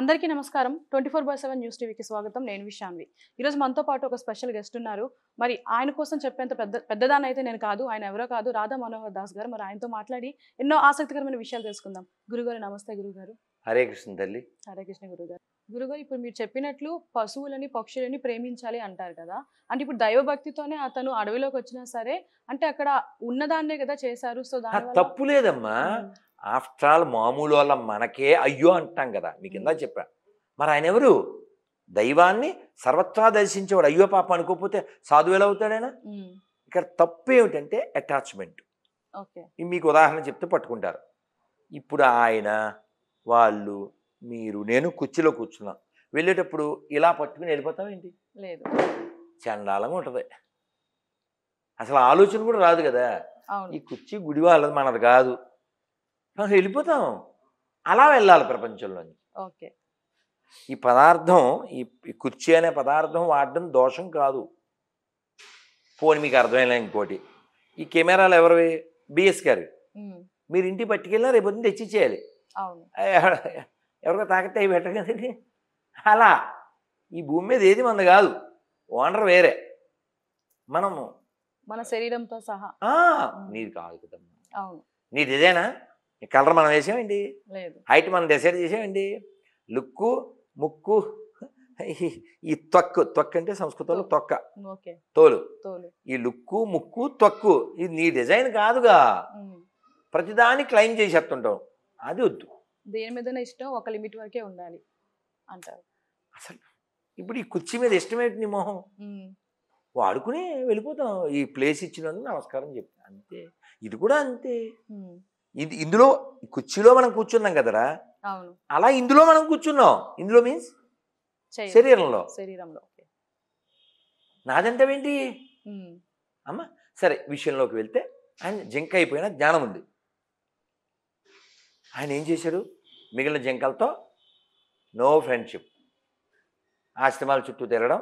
అందరికీ నమస్కారం. 24/7 న్యూస్ టీవీకి స్వాగతం. నేను విశాన్వి. ఈరోజు మనతో పాటు ఒక స్పెషల్ గెస్ట్ ఉన్నారు. మరి ఆయన కోసం చెప్పేంత పెద్దదాన్నైతే నేను కాదు. ఆయన ఎవరో కాదు, రాధా మనోహర్ దాస్ గారు. మరి ఆయనతో మాట్లాడి ఎన్నో ఆసక్తికరమైన విషయాలు తెలుసుకుందాం. గురుగారు నమస్తే గురుగారు. హరే కృష్ణ తల్లి. హరే కృష్ణ గురుగారు. గురుగారు, ఇప్పుడు మీరు చెప్పినట్లు పశువులని, పక్షులని ప్రేమించాలి అంటారు కదా! అంటే ఇప్పుడు దైవభక్తితోనే అతను అడవిలోకి వచ్చినా సరే, అంటే అక్కడ ఉన్నదాన్నే కదా చేశారు. సో దానివల్ల తప్పు లేదమ్మా. ఆఫ్టర్ ఆల్ మామూలు వాళ్ళ మనకే అయ్యో అంటాం కదా, మీకు ఇందా చెప్పా. మరి ఆయన ఎవరు? దైవాన్ని సర్వత్రా దర్శించేవాడు. అయ్యో పాప అనుకోకపోతే సాధువు ఎలా అవుతాడైనా? ఇక్కడ తప్పు ఏమిటంటే అటాచ్మెంట్. ఓకే. మీకు ఉదాహరణ చెప్తే పట్టుకుంటారు. ఇప్పుడు ఆయన, వాళ్ళు, మీరు, నేను కుర్చీలో కూర్చున్నాం. వెళ్ళేటప్పుడు ఇలా పట్టుకుని వెళ్ళిపోతాం ఏంటి? లేదు. చండాలంగా ఉంటుంది. అసలు ఆలోచన కూడా రాదు కదా. అవును. ఈ కుర్చీ గుడి వాళ్ళది, మనది కాదు. వెళ్ళిపోతాం. అలా వెళ్ళాలి ప్రపంచంలోని. ఓకే. ఈ పదార్థం, ఈ కుర్చీ అనే పదార్థం వాడడం దోషం కాదు. పోనీ మీకు అర్థమైనా ఇంకోటి, ఈ కెమెరాలు ఎవరివి? బిఎస్ గారు. మీరు ఇంటికి పట్టుకెళ్ళినా రేపు పొద్దున్న తెచ్చిచ్చేయాలి. అవును. ఎవరికో తాకట్టే అవి పెట్టరు కదండి. అలా ఈ భూమి మీద ఏది మంది కాదు, ఓనర్ వేరే. మనము మన శరీరంతో సహా. నీది కాదు కదమ్మా. అవును. నీది ఇదేనా? కలర్ మనం వేసామండి, లేదు. హైట్ మనం డిసైడ్ చేసామండి, లుక్కు, ముక్కు, ఈ త్వక్కు అంటే సంస్కృతంలో తొక్క, ఓకే, తోలు. తోలు. ఈ లుక్కు, ముక్కు, త్వక్కు ఇది నీ డిజైన్ కాదుగా. ప్రతిదాన్ని క్లెయిమ్ చేసేస్తుంటాం. అది వద్దు. దేని మీద ఇష్టం ఒక లిమిట్ వరకే ఉండాలి అంటారు. అసలు ఇప్పుడు ఈ కుర్చీ మీద ఇష్టమేంటి నీ మొహం? వాడుకుని వెళ్ళిపోతాం. ఈ ప్లేస్ ఇచ్చినందుకు నమస్కారం చెప్తా, అంతే. ఇది కూడా అంతే. ఇందులో కుర్చీలో మనం కూర్చున్నాం కదరా, అవును. అలా ఇందులో మనం కూర్చున్నాం. ఇందులో మీన్స్ శరీరంలో. నాదంటావేంటి అమ్మ? సరే, విషయంలోకి వెళ్తే ఆయన జింక అయిపోయిన జ్ఞానం ఉంది. ఆయన ఏం చేశాడు? మిగిలిన జింకలతో నో ఫ్రెండ్షిప్. ఆశ్రమాల చుట్టూ తిరగడం,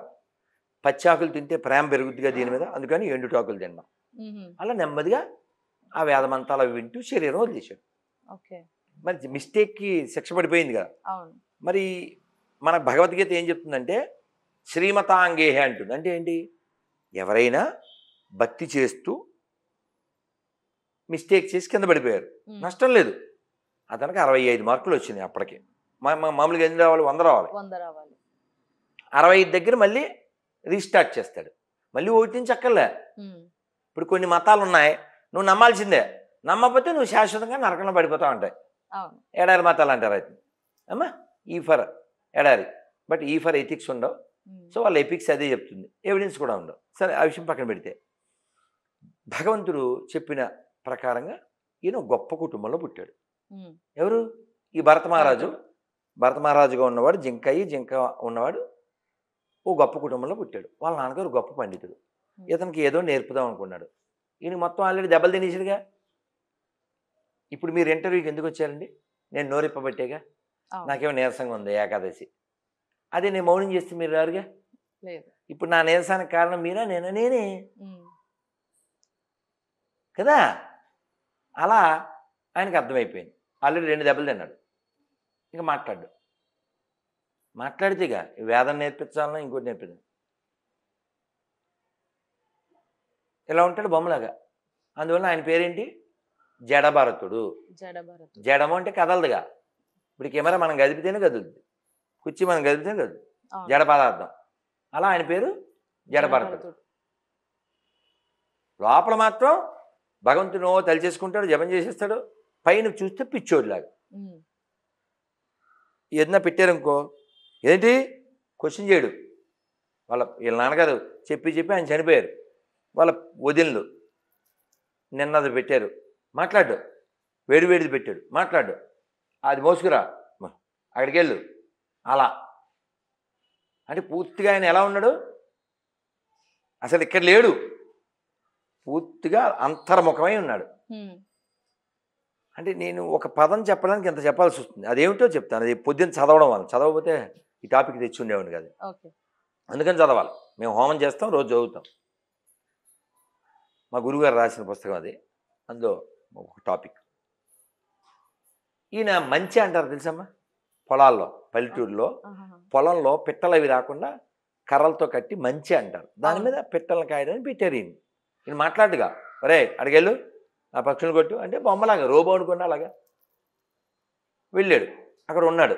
పచ్చాకులు తింటే ప్రేమ పెరుగుద్దిగా దీని మీద, అందుకని ఎండుటాకులు తినడం. అలా నెమ్మదిగా ఆ వేదమంతాలు అవి వింటూ శరీరం వదిలేశాడు. మరి మిస్టేక్కి శిక్ష పడిపోయింది కదా. మరి మన భగవద్గీత ఏం చెప్తుందంటే శ్రీమతాంగేహే అంటుంది. అంటే ఏంటి? ఎవరైనా భక్తి చేస్తూ మిస్టేక్ చేసి కింద పడిపోయారు, నష్టం లేదు. అతనికి 65 మార్కులు వచ్చినాయి అప్పటికి. మామూలుగా ఎన్ని రావాలి? 100 రావాలి. 65 దగ్గర మళ్ళీ రీస్టార్ట్ చేస్తాడు. మళ్ళీ ఒకటి నుంచి అక్కర్లే. ఇప్పుడు కొన్ని మతాలు ఉన్నాయి, నువ్వు నమ్మాల్సిందే. నమ్మకపోతే నువ్వు శాశ్వతంగా నరకంలో పడిపోతావు ఉంటాయి. ఎడారి మతాలు అంటారు అయితే అమ్మా. ఈ ఫర్ ఎడారి, బట్ ఈ ఫర్ ఎథిక్స్ ఉండవు. సో వాళ్ళ ఎథిక్స్ అదే చెప్తుంది, ఎవిడెన్స్ కూడా ఉండవు. సరే, ఆ విషయం పక్కన పెడితే, భగవంతుడు చెప్పిన ప్రకారంగా ఈయన గొప్ప కుటుంబంలో పుట్టాడు. ఎవరు? ఈ భరత మహారాజుగా ఉన్నవాడు, జింక ఉన్నవాడు ఓ గొప్ప కుటుంబంలో పుట్టాడు. వాళ్ళ నాన్నగారు గొప్ప పండితుడు. ఇతనికి ఏదో నేర్పుదాం అనుకున్నాడు. ఈయన మొత్తం ఆల్రెడీ దెబ్బలు తినేసాడుగా. ఇప్పుడు మీరు ఇంటర్వ్యూకి ఎందుకు వచ్చారండి? నేను నోరిప్పబట్టేగా. నాకేమో నీరసంగా ఉంది ఏకాదశి. అదే నేను మౌనం చేస్తే మీరు రారుగా. ఇప్పుడు నా నీరసానికి కారణం మీరా నేనా? నేనే కదా. అలా ఆయనకు అర్థమైపోయింది. ఆల్రెడీ 2 దెబ్బలు తిన్నాడు. ఇంకా మాట్లాడితేగా వేదం నేర్పించాలన్నా ఇంకోటి నేర్పించాలి. ఇలా ఉంటాడు బొమ్మలాగా. అందువల్ల ఆయన పేరేంటి? జడభరతుడు. జడము అంటే కదలదుగా. ఇప్పుడు కెమెరా మనం కదిపితేనే కదులుతుంది, కుర్చీ మనం కదిపితేనే కదులు, జడ పదార్థం. అలా ఆయన పేరు జడభరతుడు. లోపల మాత్రం భగవంతుడు తలిచేసుకుంటాడు, జపం చేసేస్తాడు. పైన చూస్తే పిచ్చోడిలాగా. ఏదన్నా పెట్టారనుకో, ఏంటి క్వశ్చన్ చేయడు. వీళ్ళ నాన్నగారు చెప్పి ఆయన చనిపోయారు. వాళ్ళ వదినలు నిన్నది పెట్టారు, మాట్లాడు. వేడిది పెట్టాడు, మాట్లాడు. అది మోసుకురా, అక్కడికి వెళ్ళు. అలా అంటే పూర్తిగా ఆయన ఎలా ఉన్నాడు? అసలు ఇక్కడ లేడు, పూర్తిగా అంతర్ముఖమై ఉన్నాడు. అంటే నేను ఒక పదం చెప్పడానికి ఎంత చెప్పాల్సి వస్తుంది, అదేమిటో చెప్తాను. అది పొద్దున్న చదవడం వల్ల, చదవకపోతే ఈ టాపిక్ తెచ్చి ఉండేవాడిని కాదు. అందుకని చదవాలి. మేము హోమం చేస్తాం, రోజు చదువుతాం. మా గురువుగారు రాసిన పుస్తకం అది. అందులో ఒక టాపిక్. ఈయన మంచి అంటారు తెలుసమ్మా? పొలాల్లో పల్లెటూరులో ఆహాహా. పొలంలో పిట్టలు అవి రాకుండా కర్రలతో కట్టి మంచి అంటారు, దాని అవును. మీద పిట్టలను కాయడానికి పెట్టారు ఈయన మాట్లాడుగా, ఒరే అడిగెళ్ళు ఆ పక్షులు కొట్టు అంటే బొమ్మలాగా రోబో అనుకోండి అలాగా వెళ్ళాడు. అక్కడ ఉన్నాడు,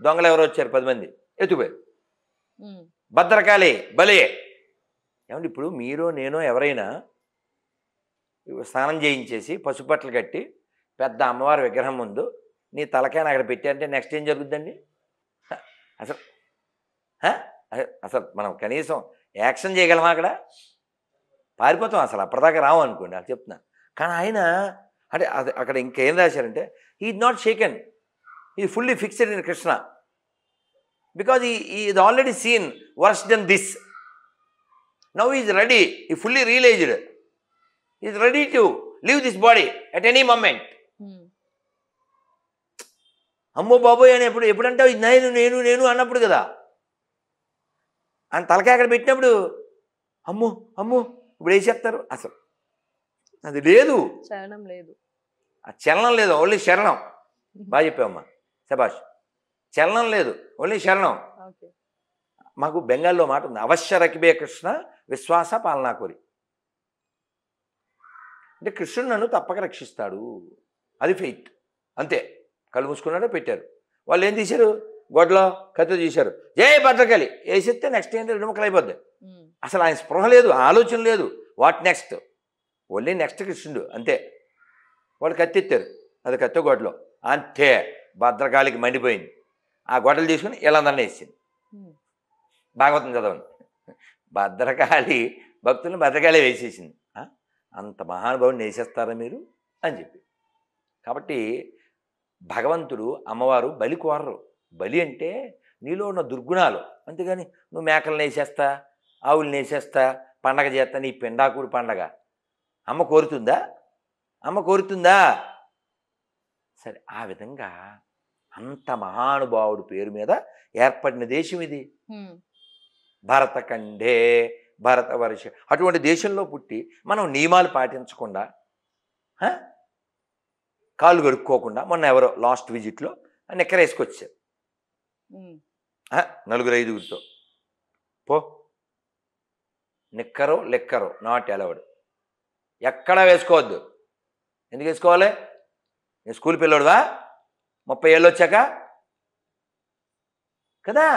దొంగలు ఎవరో వచ్చారు 10 మంది ఎత్తుపోయారు. ఉమ్. భద్రకాళి బలే. ఏమంటే ఇప్పుడు మీరు నేను ఎవరైనా స్నానం చేయించేసి పసుపు బట్టలు కట్టి పెద్ద అమ్మవారి విగ్రహం ముందు నీ తలకాయని అక్కడ పెట్టారంటే నెక్స్ట్ ఏం జరుగుద్దండి? హ, అసలు హ? అసలు మనం కనీసం యాక్షన్ చేయగలమా? అక్కడ పారిపోతాం, అసలు అప్పటిదాకా రావు అనుకోండి, అది చెప్తున్నా. కానీ ఆయన అంటే అది అక్కడ ఇంకేం రాశారంటే ఈ not shaken, he fully fixed in Krishna because he is already seen worse than this. Now is ready, he fully realized, is ready to leave this body at any moment. Um. అమ్మో బాబోయ్ అని ఎప్పుడంటే నేను నేను నేను అన్నప్పుడు కదా, ఆయన తలకాయ అక్కడ పెట్టినప్పుడు అమ్మో అమ్మో ఇప్పుడు వేసేస్తారు. అసలు అది లేదు, చలనం లేదు. ఆ చలనం లేదు, ఓన్లీ శరణం. బాగా చెప్పావమ్మా, శభాష్. చలనం లేదు, ఓన్లీ శరణం. ఓకే. మాకు బెంగాల్లో మాట ఉంది, అవశ్య రకిబే కృష్ణ విశ్వాస పాలనా కోరి. అంటే కృష్ణుడు నన్ను తప్పక రక్షిస్తాడు, అది ఫెయిత్ అంతే. కళ్ళు మూసుకున్నాడో పెట్టారు, వాళ్ళు ఏం తీశారు, గొడ్లో కత్తి తీశారు, జై భద్రకాళి వేసేస్తే నెక్స్ట్ ఏంటి 2 ముక్కలు అయిపోద్ది. ఉమ్. అసలు ఆయన స్పృహ లేదు, ఆలోచన లేదు, వాట్ నెక్స్ట్, ఓన్లీ నెక్స్ట్ కృష్ణుడు అంతే. వాళ్ళు కత్తి ఎత్తారు, అది కత్తి గొడ్లో అంతే. భద్రకాళికి మండిపోయింది, ఆ గొడ్డలు తీసుకుని వీళ్ళందరినీ వేసింది. ఉమ్. భాగవతం చదవండి, భద్రకాళి భక్తులను భద్రకాళి వేసేసింది. అంత మహానుభావుని వేసేస్తారా మీరు అని చెప్పి. కాబట్టి భగవంతుడు అమ్మవారు బలి కోరరు. బలి అంటే నీలో ఉన్న దుర్గుణాలు, అంతేగాని నువ్వు మేకలను వేసేస్తా ఆవులను వేసేస్తా పండగ చేస్తా నీ పిండాకుడు పండగ అమ్మ కోరుతుందా? అమ్మ కోరుతుందా? సరే, ఆ విధంగా అంత మహానుభావుడు పేరు మీద ఏర్పడిన దేశం ఇది. ఉమ్. భరతఖండే భరతవర్ష. అటువంటి దేశంలో పుట్టి మనం నియమాలు పాటించకుండా కాళ్ళు కడుక్కోకుండా మొన్న ఎవరో లాస్ట్ విజిట్లో నిక్కర వేసుకొచ్చారు, ఉమ్. 4-5 పో, నిక్కరు లెక్కరు నాట్ అలౌడ్, ఎక్కడా వేసుకోవద్దు. ఎందుకు వేసుకోవాలి? నేను స్కూల్ పిల్లోడువా 30 ఏళ్ళు వచ్చాక కదా?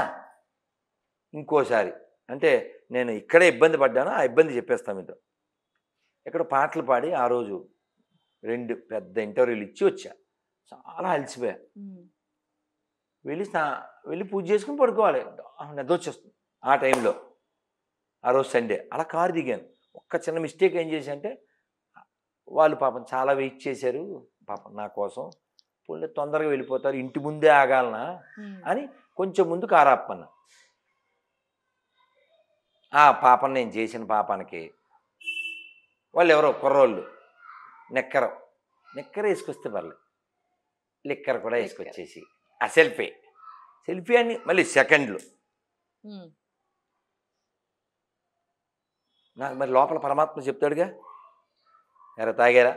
ఇంకోసారి అంటే నేను ఇక్కడే ఇబ్బంది పడ్డాను, ఆ ఇబ్బంది చెప్పేస్తాను మీతో. ఇక్కడ పాటలు పాడి ఆ రోజు 2 పెద్ద ఇంటర్వ్యూలు ఇచ్చి వచ్చా, చాలా అలసిపోయా. ఉమ్. వెళ్ళి పూజ చేసుకుని పడుకోవాలి, నిద్ర వచ్చేస్తుంది ఆ టైంలో. ఆ రోజు సండే అలా కారు దిగాను. ఒక్క చిన్న మిస్టేక్ ఏం చేశా అంటే, వాళ్ళు పాపం చాలా వెయిట్ చేశారు పాపం నా కోసం, పుల్లి తొందరగా వెళ్ళిపోతారు ఇంటి ముందే ఆగాలనా ఉమ్. అని కొంచెం ముందు కారు ఆపమన్నా. ఆ పాపం నేను చేసిన పాపానికి వాళ్ళు ఎవరో కుర్రోళ్ళు నిక్కర వేసుకొస్తే పర్లేదు, లిక్కర్ కూడా వేసుకొచ్చేసి ఆ సెల్ఫీ అని మళ్ళీ సెకండ్లు. ఉమ్. నాకు మరి లోపల పరమాత్మ చెప్తాడుగా, ఎరా తాగారా,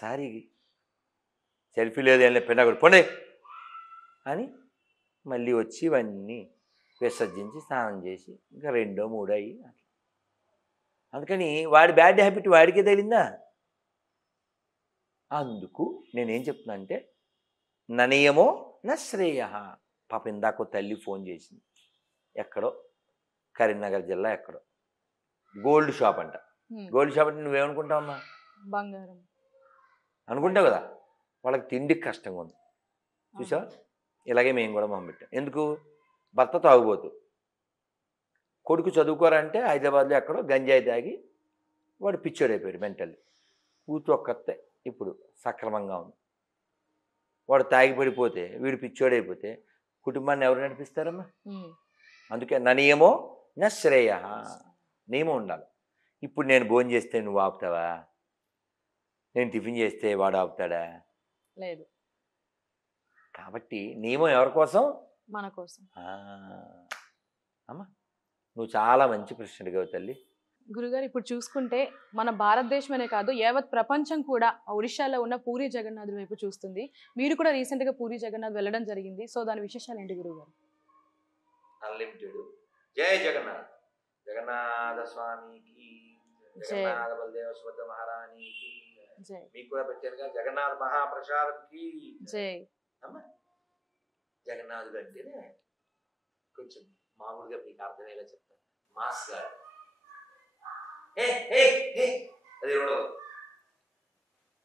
సారీ సెల్ఫీ లేదు ఏం లేదు పెండాకుడు పోండి అని మళ్ళీ వచ్చి ఇవన్నీ విసర్జించి స్నానం చేసి ఇంకా 2, 3 అయ్యి అట్లా. అందుకని వాడి బ్యాడ్ హ్యాబిట్ వాడికే తగిలిందా? అందుకు నేనేం చెప్తున్నా అంటే, ననియమో నా శ్రేయ. పాప ఇందాక తల్లి ఫోన్ చేసింది, ఎక్కడో కరీంనగర్ జిల్లా ఎక్కడో గోల్డ్ షాప్ అంట. గోల్డ్ షాప్ అంటే నువ్వేమనుకుంటావమ్మా? బంగారం అనుకుంటావు కదా. వాళ్ళకి తిండికి కష్టంగా ఉంది చూసావా. ఇలాగే మేము కూడా మొహం ఎందుకు? భర్త తాగుబోతు, కొడుకు చదువుకోరంటే హైదరాబాద్లో ఎక్కడో గంజాయి తాగి వాడు పిచ్చోడైపోయాడు మెంటల్లీ. కూతురు ఒక్కతే ఇప్పుడు సక్రమంగా ఉంది. వాడు తాగి పడిపోతే వీడు పిచ్చోడైపోతే కుటుంబాన్ని ఎవరు నడిపిస్తారమ్మా? అందుకే నా నియమో నా శ్రేయ, నియమం ఉండాలి. ఇప్పుడు నేను భోజనం చేస్తే నువ్వు ఆపుతావా? నేను టిఫిన్ చేస్తే వాడు ఆపుతాడా? లేదు. కాబట్టి నియమం ఎవరి కోసం? మన కోసం. అమ్మా నువ్వు చాలా మంచి ప్రశ్న అడిగావు తల్లి. గురుగారు ఇప్పుడు చూసుకుంటే మన భారతదేశమనే కాదు యావత్ ప్రపంచం కూడా ఒడిశాలో ఉన్న పూరి జగన్నాథుడి వైపు చూస్తుంది. మీరు కూడా రీసెంట్ గా పూరి జగన్నాథ్ వెళ్ళడం జరిగింది. సో దాని విశేషాలు ఏంటి గురుగారు? అన్లిమిటెడ్. జై జగన్నాథ్. జగన్నాథ స్వామికి, జగన్నాథ బలదేవ సుభద్ర మహారాణికి. జై. మీకు కూడా పెట్టారుగా జగన్నాథ మహాప్రసాదంకి. జై. అమ్మా జగన్నాథుడు అంటేనే కొంచెం మామూలుగా మీకు అర్థమయ్యేలా చెప్తాను. మాస్ గారు అది ఉండదు.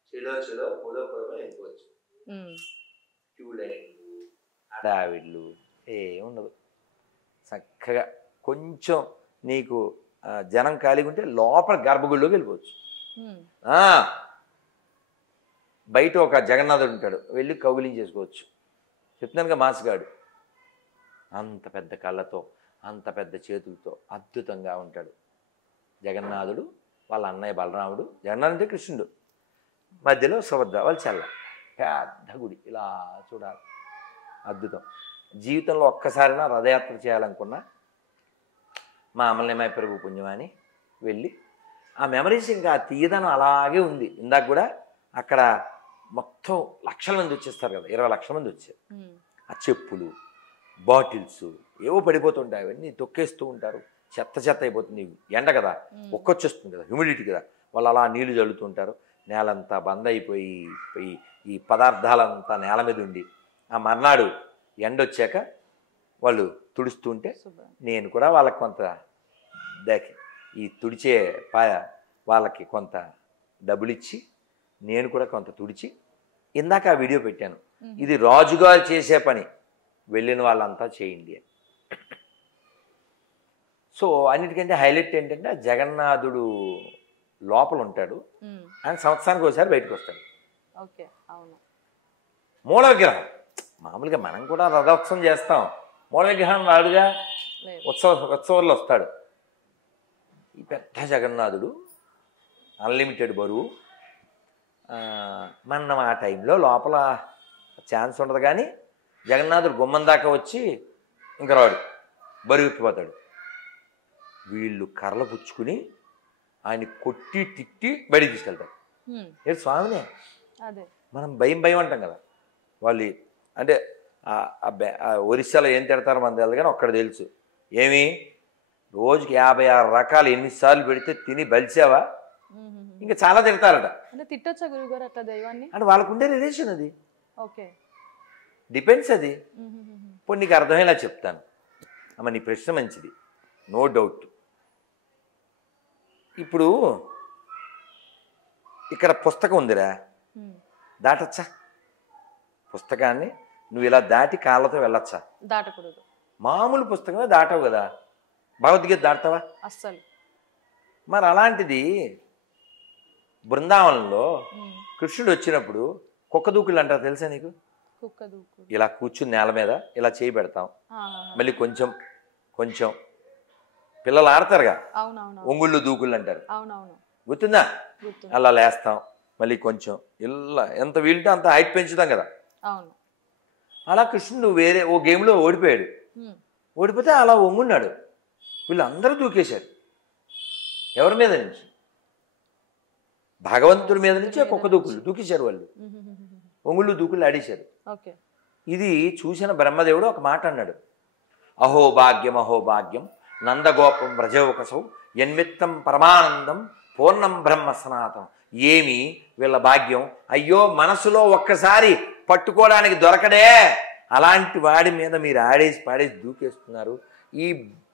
చెలో చెలో పొలో పొలో వెళ్ళిపోవచ్చు. క్యూ లైన్లు హడావిడ్లు ఉండదు. చక్కగా కొంచెం నీకు జనం ఖాళీగా ఉంటే లోపల గర్భగుడిలోకి వెళ్ళిపోవచ్చు. బయట ఒక జగన్నాథుడు ఉంటాడు, వెళ్ళి కౌగిలించేసుకోవచ్చు. చెప్తున్నానుగా మాస్గాడు అంత పెద్ద కళ్ళతో అంత పెద్ద చేతులతో అద్భుతంగా ఉంటాడు జగన్నాథుడు. వాళ్ళ అన్నయ్య బలరాముడు, జగన్నాథుడు అంటే కృష్ణుడు, మధ్యలో సుభద్ర వాళ్ళ చెల్ల. పెద్ద గుడి ఇలా చూడాలి, అద్భుతం. జీవితంలో ఒక్కసారైనా రథయాత్ర చేయాలనుకున్నా మా అమలనేమై ప్రభు పుణ్యమాని వెళ్ళి ఆ మెమరీస్ ఇంకా ఆ తీయదనం అలాగే ఉంది. ఇందాక కూడా అక్కడ మొత్తం లక్షల మంది వచ్చేస్తారు కదా, 20 లక్షల మంది వచ్చారు. ఆ చెప్పులు బాటిల్స్ ఏవో పడిపోతుంటాయి, అవన్నీ తొక్కేస్తూ ఉంటారు. చెత్త చెత్త అయిపోతుంది, ఎండ కదా, ఒక్కొచ్చేస్తుంది కదా, హ్యూమిడిటీ కదా, వాళ్ళు అలా నీళ్లు చల్లుతుంటారు. నేలంతా బంద్ అయిపోయి ఈ పదార్థాలంతా నేల మీద ఉండి ఆ మర్నాడు ఎండ వచ్చాక వాళ్ళు తుడుస్తూ ఉంటే నేను కూడా వాళ్ళకి కొంత ఈ తుడిచే వాళ్ళకి కొంత డబ్బులు ఇచ్చి నేను కూడా కొంత తుడిచి ఇందాక ఆ వీడియో పెట్టాను. ఇది రాజుగారు చేసే పని, వెళ్ళిన వాళ్ళంతా చేయండి అని. సో అన్నిటికంటే హైలైట్ ఏంటంటే జగన్నాథుడు లోపల ఉంటాడు, ఆయన సంవత్సరానికి ఒకసారి బయటకు వస్తాడు. మూల విగ్రహం మామూలుగా మనం కూడా రథోత్సవం చేస్తాం, మూల విగ్రహం రాడుగా, ఉత్సవాల్లో వస్తాడు. ఈ పెద్ద జగన్నాథుడు అన్లిమిటెడ్ బరువు. మనం ఆ టైంలో లోపల ఛాన్స్ ఉండదు, కానీ జగన్నాథుడు గుమ్మం దాకా వచ్చి ఇంకా రాడు, బరువు ఎక్కిపోతాడు. వీళ్ళు కర్రలు పుచ్చుకుని ఆయన కొట్టి తిట్టి బయటికి తీసుకెళ్తారు. ఏడు స్వామినే మనం భయం భయం అంటాం కదా, వాళ్ళు అంటే ఒరిస్సాలో ఏం తిడతారో మన తెలియదు, కానీ ఒక్కడ తెలుసు. ఏమి రోజుకి 56 రకాలు ఎన్నిసార్లు పెడితే తిని బలిసావా, ఇంకా చాలా తిడతారట. తిట్టొచ్చా గురుగారు అట్లా దైవాన్ని? అంటే వాళ్ళకు ఉండే రిలేషన్ అది, ఓకే, డిపెండ్స్ అది. ఇప్పుడు నీకు అర్థమయ్యేలా చెప్తాను అమ్మ, నీ ప్రశ్న మంచిది, నో డౌట్. ఇప్పుడు ఇక్కడ పుస్తకం ఉందిరా, దాటచ్చా? పుస్తకాన్ని నువ్వు ఇలా దాటి కాళ్ళతో వెళ్ళొచ్చా? దాటకూడదు. మామూలు పుస్తకమే దాటవు కదా, భగవద్గీత దాటుతావా? అస్సలు. మరి అలాంటిది బృందావనంలో కృష్ణుడు వచ్చినప్పుడు కుక్క దూకులు అంటారు, తెలుసా నీకు? కుక్క దూకులు ఇలా కూర్చుని నేల మీద ఇలా చేయి పెడతాం, మళ్ళీ కొంచెం కొంచెం పిల్లలు ఆడతారుగా, ఒంగుళ్ళు దూకుళ్ళు అంటారు, గుర్తుందా? అలా లేస్తాం, మళ్ళీ కొంచెం ఇలా ఎంత వీలుంటే అంత హైట్ పెంచుతాం కదా. అలా కృష్ణుడు వేరే ఓ గేమ్లో ఓడిపోయాడు, ఓడిపోతే అలా ఒంగున్నాడు, వీళ్ళందరూ దూకేశారు. ఎవరి మీద నుంచి? భగవంతుడి మీద నుంచి కుక్క దూకుళ్ళు దూకేశారు, వాళ్ళు ఒంగుళ్ళు దూకుళ్ళు ఆడేశారు. ఇది చూసిన బ్రహ్మదేవుడు ఒక మాట అన్నాడు, అహోభాగ్యం అహోభాగ్యం నందగోపం వ్రజోకసౌ యన్మిత్తం పరమానందం పూర్ణం బ్రహ్మ సనాతం. ఏమి వీళ్ళ భాగ్యం, అయ్యో మనసులో ఒక్కసారి పట్టుకోవడానికి దొరకడే, అలాంటి వాడి మీద మీరు ఆడేసి పాడేసి దూకేస్తున్నారు.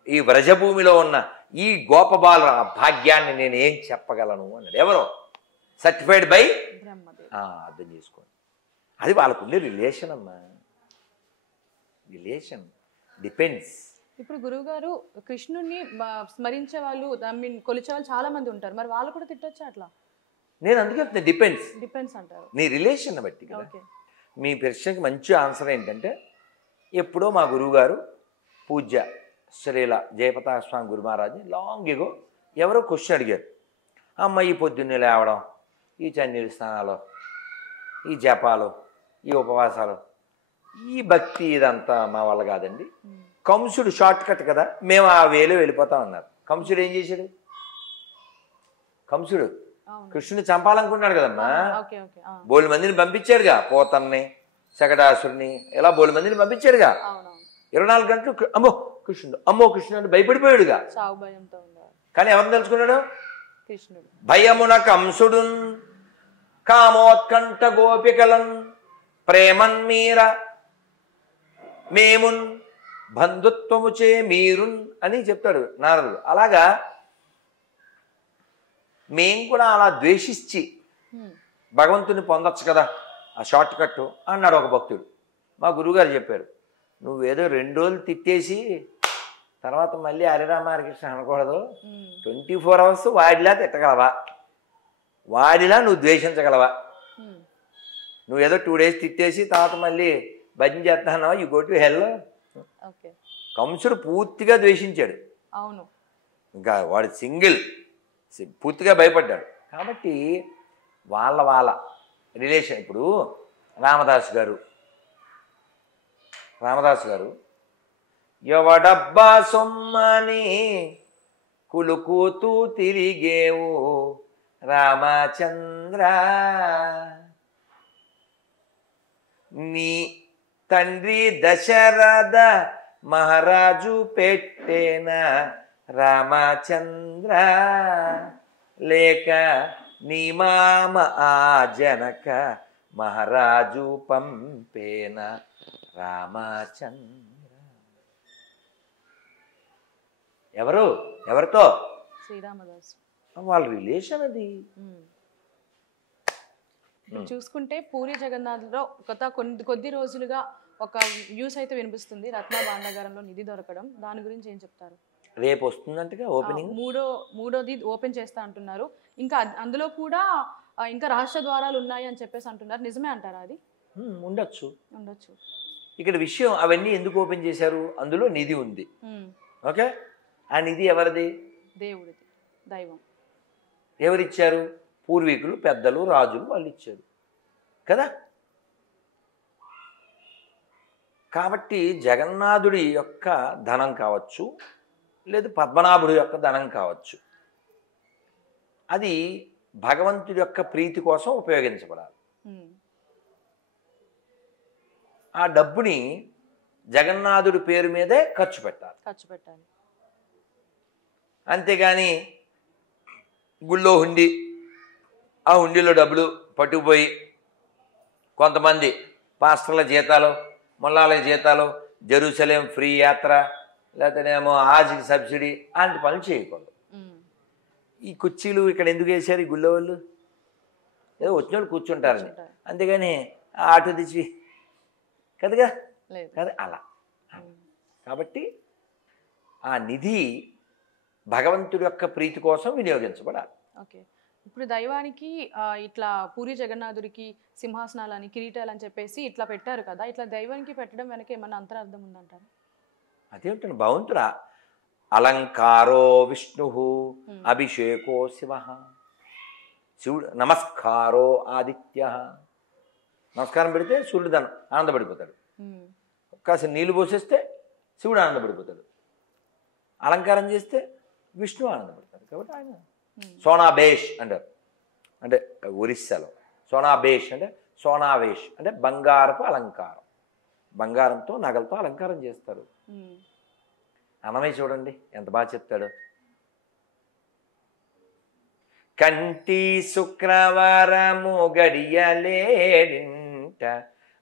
ఈ వ్రజభూమిలో ఉన్న ఈ గోపబాల భాగ్యాన్ని నేను ఏం చెప్పగలను అన్నాడు. ఎవరో సర్టిఫైడ్ బై అర్థం చేసుకోండి. అది వాళ్ళకుండే రిలేషన్ అమ్మా, రిలేషన్ డిపెండ్స్. ఇప్పుడు గురువు గారు కృష్ణుడిని స్మరించే వాళ్ళు, కొలిచే వాళ్ళు చాలా మంది ఉంటారు, మరి వాళ్ళు కూడా తిట్టొచ్చా అట్లా? నేను అందుకే చెప్తాను, డిపెండ్స్ అంటారు, నీ రిలేషన్ బట్టి కదా. మీ ప్రశ్నకి మంచి ఆన్సర్ ఏంటంటే, ఎప్పుడో మా గురువుగారు పూజ్య శ్రీల జయప్రకాశ్ స్వామి గురు మహారాజ్ లాంగ్ ఎగో ఎవరో క్వశ్చన్ అడిగారు, అమ్మ ఈ పొద్దున్నే లేవడం, ఈ చన్నీళ్ళ స్నానాలు, ఈ జపాలు, ఈ ఉపవాసాలు, ఈ భక్తి ఇదంతా మా వల్ల కాదండి. కంసుడు షార్ట్ కట్ కదా, మేము ఆ వేలో వెళ్ళిపోతాం అన్నారు. కంసుడు ఏం చేశాడు? కంసుడు అవును. కృష్ణుని చంపాలనుకున్నాడు కదమ్మా. Okay okay. బోలు మందిని పంపించాడుగా, పోతన్ని, శకటాసురుని, ఇలా బోలు మందిని పంపించాడుగా. అవునవును. 24 గంటలు అమ్మో కృష్ణుడు అని భయపడిపోయాడుగా. చావు భయంతో ఉన్నారు కానీ ఎవరిని తెలుసుకున్నాడు? కృష్ణుడు. భయమున కంసుడున్ కామోత్కంఠ గోపికలన్ ప్రేమన్ మీర మేమున్ బంధుత్వముచే మీరున్ అని చెప్తాడు నారదుడు. అలాగా మేం కూడా అలా ద్వేషించి భగవంతుని పొందొచ్చు కదా, ఆ షార్ట్ కట్ అన్నాడు ఒక భక్తుడు. మా గురువుగారు చెప్పారు, నువ్వేదో 2 రోజులు తిట్టేసి తర్వాత మళ్ళీ హరిరామ హరికృష్ణ అనకూడదు. 24 అవర్స్ వాడిలా తిట్టగలవా, వాడిలా నువ్వు ద్వేషించగలవా? నువ్వేదో 2 డేస్ తిట్టేసి తర్వాత మళ్ళీ భజన చేస్తున్నావా, యు గో టు హెల్. కంసుడు పూర్తిగా ద్వేషించాడు. అవును. ఇంకా వాడు పూర్తిగా భయపడ్డాడు. కాబట్టి వాళ్ళ రిలేషన్. ఇప్పుడు రామదాస్ గారు ఎవడబ్బా సొమ్మని కులుకుతూ తిరిగేవు రామచంద్ర, నీ తండ్రి దశరథ మహారాజు పెట్టేన రామచంద్ర, లేక నీ మామ ఆ జనక మహారాజు పంపేన రామచంద్ర. ఎవరితో? శ్రీరామదాసు. వాళ్ళ రిలేషన్ అది. చూసుకుంటే పూరి జగన్నాథ్లో కొద్ది రోజులుగా ఒక న్యూస్ అయితే వినిపిస్తుంది, రత్న భాండాగారంలో నిధి దొరకడం. దాని గురించి ఏం చెప్తారు? రేపు వస్తుందంటగా ఓపెనింగ్. మూడోది ఓపెన్ చేస్తా అంటున్నారు. ఇంకా అందులో కూడా ఇంకా రహస్య ద్వారాలు ఉన్నాయి అని చెప్పేసి అంటున్నారు. నిజమే అంటారా అది? ఉండొచ్చు. ఇక్కడ విషయం అవన్నీ ఎందుకు ఓపెన్ చేశారు? అందులో నిధి ఉంది. ఓకే, ఆ నిధి ఎవరిది? దేవుడిది, దైవం. ఎవరిచ్చారు? పూర్వీకులు, పెద్దలు, రాజులు వాళ్ళు ఇచ్చారు కదా. కాబట్టి జగన్నాథుడి యొక్క ధనం కావచ్చు, లేదు పద్మనాభుడి యొక్క ధనం కావచ్చు, అది భగవంతుడి యొక్క ప్రీతి కోసం ఉపయోగించబడాలి. ఆ డబ్బుని జగన్నాథుడి పేరు మీదే ఖర్చు పెట్టాలి. అంతేగాని గుళ్ళో హుండీ, ఆ హుండీలో డబ్బులు పట్టుకుపోయి కొంతమంది పాస్టర్ల జీతాలు, మొల్లాల జీతాలు, జెరూసలేం ఫ్రీ యాత్ర, లేకపోతేనేమో హాజ్కి సబ్సిడీ అలాంటి పనులు చేయకూడదు. ఈ కుర్చీలు ఇక్కడ ఎందుకు వేశారు ఈ గుళ్ళో వాళ్ళు? ఏదో వచ్చిన వాళ్ళు కూర్చుంటారని, అంతేగాని ఆటో తెచ్చి కదగా కదా అలా. కాబట్టి ఆ నిధి భగవంతుడి యొక్క ప్రీతి కోసం వినియోగించబడాలి. ఓకే. ఇప్పుడు దైవానికి ఇట్లా పూరి జగన్నాథుడికి సింహాసనాలని, కిరీటాలని చెప్పేసి ఇట్లా పెట్టారు కదా, ఇట్లా దైవానికి పెట్టడం వెనక ఏమన్నా అంతరార్థం ఉందంటారు? అదేమిటండి, భగవంతుడా అలంకారో విష్ణు అభిషేకో శివుడు, నమస్కారో ఆదిత్య. నమస్కారం పెడితే సూర్యుడు ఆనందపడిపోతాడు, కాస్త నీళ్లు పోసేస్తే శివుడు ఆనందపడిపోతాడు, అలంకారం చేస్తే విష్ణు ఆనందపడతాడు. కాబట్టి ఆయన సోనాబేష్ అంటారు, అంటే ఒరిస్సాలో సోనాబేష్ అంటే సోనావేష్ అంటే బంగారపు అలంకారం, బంగారంతో నగలతో అలంకారం చేస్తారు. అన్నమయ్య చూడండి ఎంత బాగా చెప్తాడు. కంటి శుక్రవారము గడియలేడింట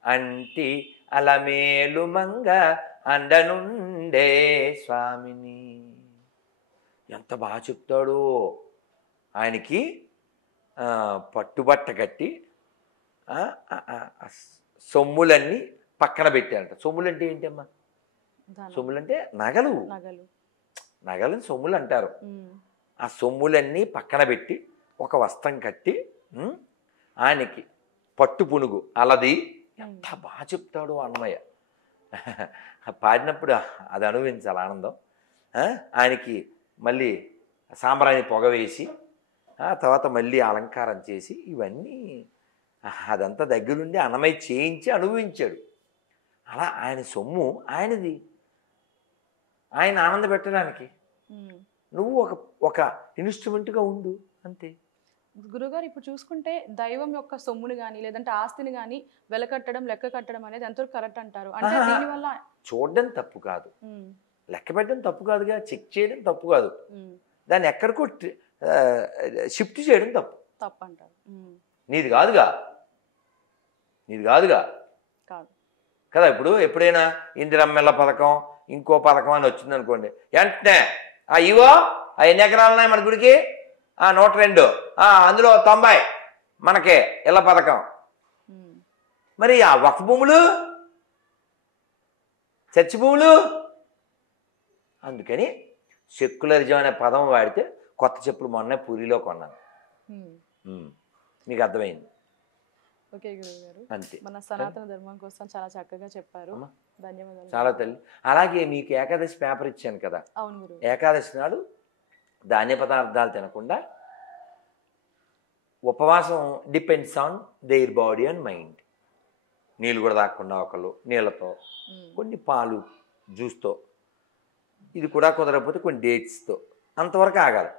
అంటి అలమేలు మంగ అండనుండే స్వామిని. ఎంత బాగా చెప్తాడు. ఆయనకి పట్టుబట్ట కట్టి సొమ్ములన్నీ పక్కన పెట్టారంట. సొమ్ములంటే ఏంటమ్మా? సొమ్ములంటే నగలని సొమ్ములు అంటారు. ఆ సొమ్ములన్నీ పక్కన పెట్టి ఒక వస్త్రం కట్టి ఆయనకి పట్టు పునుగు అలది. ఎంత బాగా చెప్తాడు అన్నమయ్య. పాడినప్పుడు అది అనుభవించాలి ఆనందం. ఆయనకి మళ్ళీ సాంబ్రాణి పొగ వేసి తర్వాత మళ్ళీ అలంకారం చేసి ఇవన్నీ అదంతా దగ్గరుండి అన్నమయ్య చేయించి అనుభవించాడు. అలా ఆయన సొమ్ము ఆయనది, ఆయన ఆనంద పెట్టడానికి నువ్వు ఒక ఇన్స్ట్రుమెంట్గా ఉండు. అంతే. గురుగారు ఇప్పుడు చూసుకుంటే దైవం యొక్క సొమ్ముని కానీ లేదంటే ఆస్తిని కానీ వెలకట్టడం లెక్క కట్టడం అనేది ఎంతవరకు కరెక్ట్ అంటారు? అంటే ఆహా. దీనివల్ల చూడడం తప్పు కాదు, లెక్క పెట్టడం తప్పు కాదుగా, చెక్ చేయడం తప్పు కాదు, దాన్ని ఎక్కడికో షిఫ్ట్ చేయడం తప్పు. తప్పు అంటారు. నీది కాదుగా, నీది కాదుగా కాదు కదా. ఇప్పుడు ఎప్పుడైనా ఇందిరమ్మెల్ల పథకం ఇంకో పథకం అని వచ్చింది అనుకోండి, వెంటనే ఇవో ఎన్ని ఎకరాలు ఉన్నాయి మన గుడికి, 102, అందులో 90 మనకే ఇళ్ళ పథకం. మరి ఆ వక్ఫ్ భూములు, చర్చి భూములు. అందుకని సెక్యులరిజం అనే పదం వాడితే కొత్త చెప్పులు మొన్నే పూరిలో కొన్నాను. మీకు అర్థమైంది? ఓకే గురువు గారు, అంతే. మన సనాతన ధర్మం కోసం చాలా చక్కగా చెప్పారు. ధన్యవాదాలు. చాలా తల్లి. అలాగే మీకు ఏకాదశి పేపర్ ఇచ్చాను కదా. అవును గురువు. ఏకాదశి నాడు ధాన్య పదార్థాలు తినకుండా ఉపవాసం depends on their body and mind. నీళ్ళు కూడా తాగకుండా ఒకళ్ళు నీళ్ళతో, కొన్ని పాలు జ్యూస్తో, ఇది కూడా కుదరకపోతే కొన్ని డేట్స్తో, అంతవరకు ఆగాలి.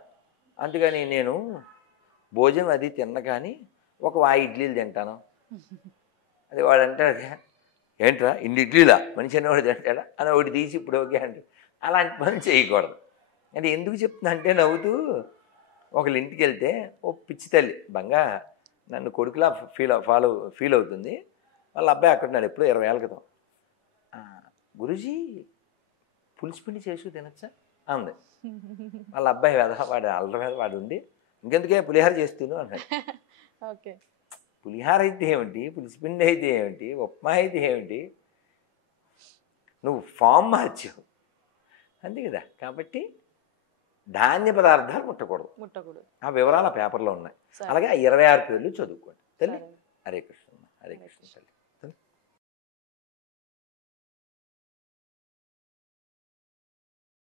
అందుకని నేను భోజనం అది తిన్న కానీ ఒక వాయి ఇడ్లీలు తింటాను. అది వాడు అంటాడు, ఏంట్రా ఇన్ని ఇడ్లీలా మనిషి అనేవాడు తింటాడా అని ఒకటి తీసి ఇప్పుడు ఓకే అంటే. అలాంటి పని చేయకూడదు. అంటే ఎందుకు చెప్తున్నా అంటే, నవ్వుతూ ఒకళ్ళ ఇంటికి వెళ్తే ఓ పిచ్చి తల్లి బంగా నన్ను కొడుకులా ఫీల్ అవుతుంది. వాళ్ళ అబ్బాయి అక్కడున్నాడు ఎప్పుడో 20 ఏళ్ళ క్రితం. గురూజీ పులిసిపిండి చేసు తినచ్చా అంది. వాళ్ళ అబ్బాయి వాడు అల్లరి మీద వాడు ఉండి, ఇంకెందుకే పులిహార చేస్తున్నాను అన్నాడు. ఓకే, పులిహార అయితే ఏమిటి, పులిసిపిండి అయితే ఏమిటి, ఉప్మా అయితే ఏమిటి, నువ్వు ఫామ్ మార్చావు అంతే కదా. కాబట్టి ధాన్య పదార్థాలు ముట్టకూడదు. ఆ వివరాలు ఆ పేపర్లో ఉన్నాయి. అలాగే ఆ 26 పేర్లు చదువుకోండి తల్లి. హరే కృష్ణ, హరే కృష్ణ తల్లి.